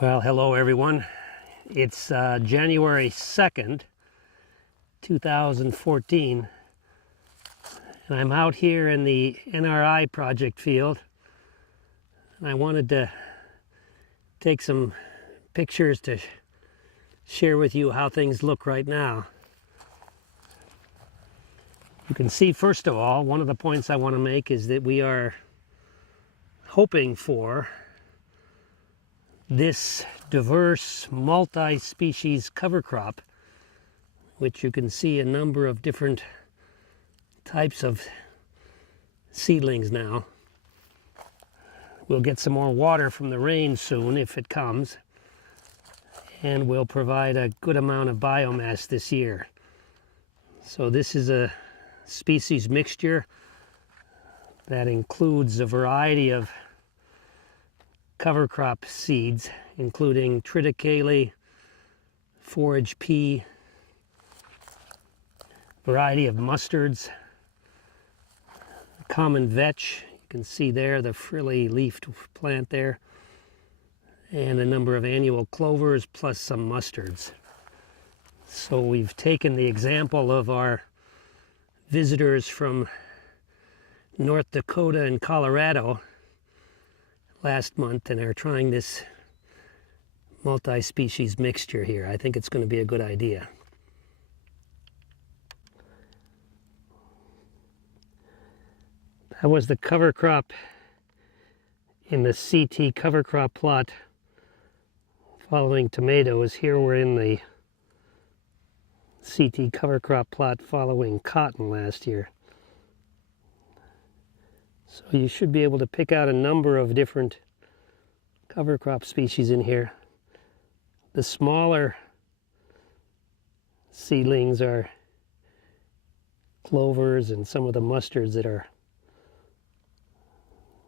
Well, hello everyone. It's January 2nd, 2014, and I'm out here in the NRI project field, and I wanted to take some pictures to share with you how things look right now. You can see, first of all, one of the points I want to make is that we are hoping for this diverse multi-species cover crop, which you can see a number of different types of seedlings now. We'll get some more water from the rain soon if it comes, and will provide a good amount of biomass this year. So this is a species mixture that includes a variety of cover crop seeds, including triticale, forage pea, variety of mustards, common vetch, you can see there the frilly leafed plant there, and a number of annual clovers plus some mustards. So we've taken the example of our visitors from North Dakota and Colorado last month and are trying this multi-species mixture here. I think it's going to be a good idea. That was the cover crop in the CT cover crop plot following tomatoes. Here we're in the CT cover crop plot following cotton last year. So you should be able to pick out a number of different cover crop species in here. The smaller seedlings are clovers and some of the mustards that are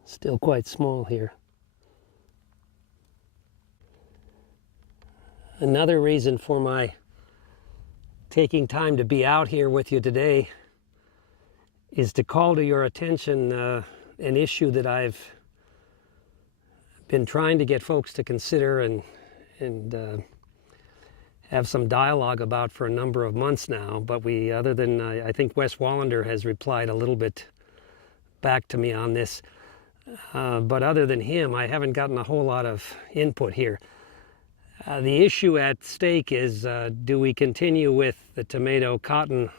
still quite small here. Another reason for my taking time to be out here with you today is to call to your attention an issue that I've been trying to get folks to consider and have some dialogue about for a number of months now. But other than I think Wes Wallander has replied a little bit back to me on this. But other than him, I haven't gotten a whole lot of input here. The issue at stake is, do we continue with the tomato cotton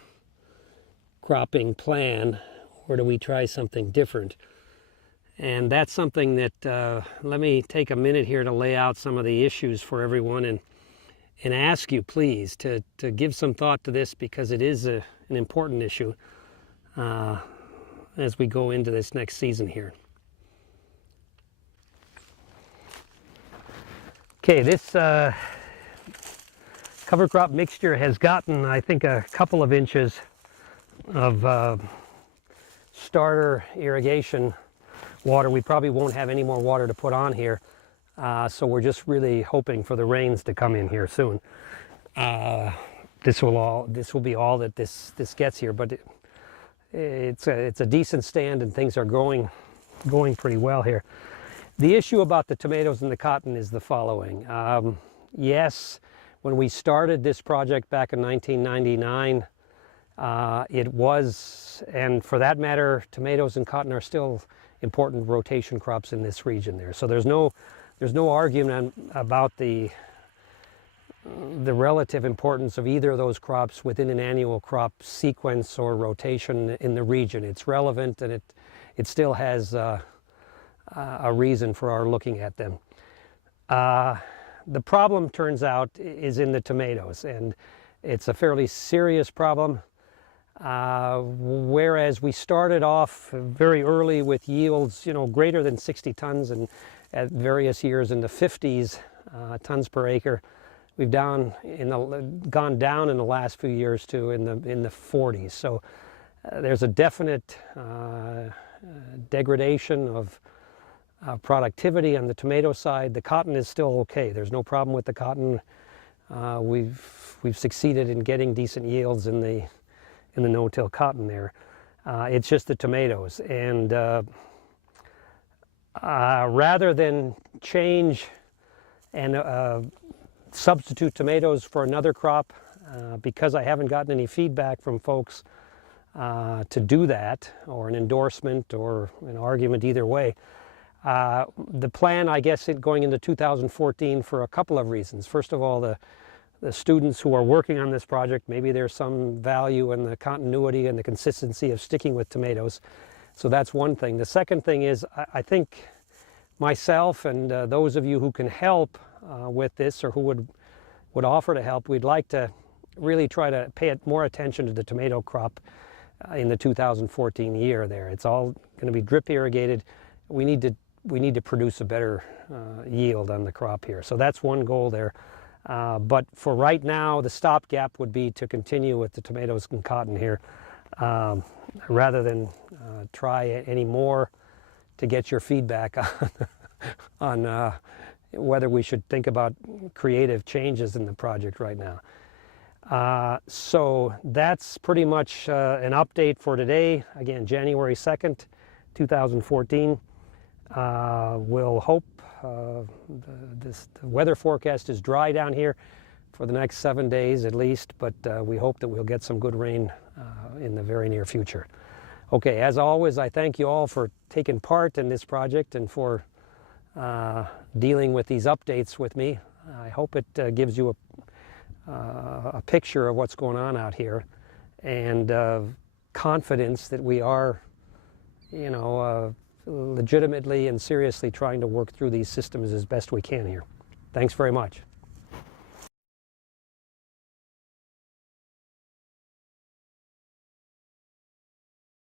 cropping plan, or do we try something different? And that's something that, let me take a minute here to lay out some of the issues for everyone and ask you please to give some thought to this, because it is an important issue as we go into this next season here. Okay, this cover crop mixture has gotten, I think, a couple of inches of starter irrigation water. We probably won't have any more water to put on here, so we're just really hoping for the rains to come in here soon. This will be all that this gets here, but it's a decent stand and things are going pretty well here. The issue about the tomatoes and the cotton is the following. Yes, when we started this project back in 1999, it was, and for that matter, tomatoes and cotton are still important rotation crops in this region there. So there's no argument about the relative importance of either of those crops within an annual crop sequence or rotation in the region. It's relevant, and it still has a reason for our looking at them. The problem, turns out, is in the tomatoes, and it's a fairly serious problem. Whereas we started off very early with yields, greater than 60 tons, and at various years in the 50s tons per acre, we've gone down in the last few years to in the 40s. So there's a definite degradation of productivity on the tomato side. The cotton is still okay. There's no problem with the cotton. We've succeeded in getting decent yields in the no-till cotton there. It's just the tomatoes, and rather than change and substitute tomatoes for another crop. Because I haven't gotten any feedback from folks to do that, or an endorsement or an argument either way, the plan, I guess, going into 2014 for a couple of reasons. First of all, the students who are working on this project, maybe there's some value in the continuity and the consistency of sticking with tomatoes. So that's one thing. The second thing is, I think myself and those of you who can help with this, or who would offer to help, we'd like to really try to pay more attention to the tomato crop in the 2014 year there. It's all going to be drip irrigated. We need to produce a better yield on the crop here. So that's one goal there. But for right now, the stopgap would be to continue with the tomatoes and cotton here, rather than try any more to get your feedback on whether we should think about creative changes in the project right now. So that's pretty much an update for today. Again, January 2nd, 2014. We'll hope the weather forecast is dry down here for the next 7 days at least, but we hope that we'll get some good rain in the very near future. Okay, as always, I thank you all for taking part in this project and for dealing with these updates with me. I hope it gives you a picture of what's going on out here, and confidence that we are, legitimately and seriously trying to work through these systems as best we can here. Thanks very much.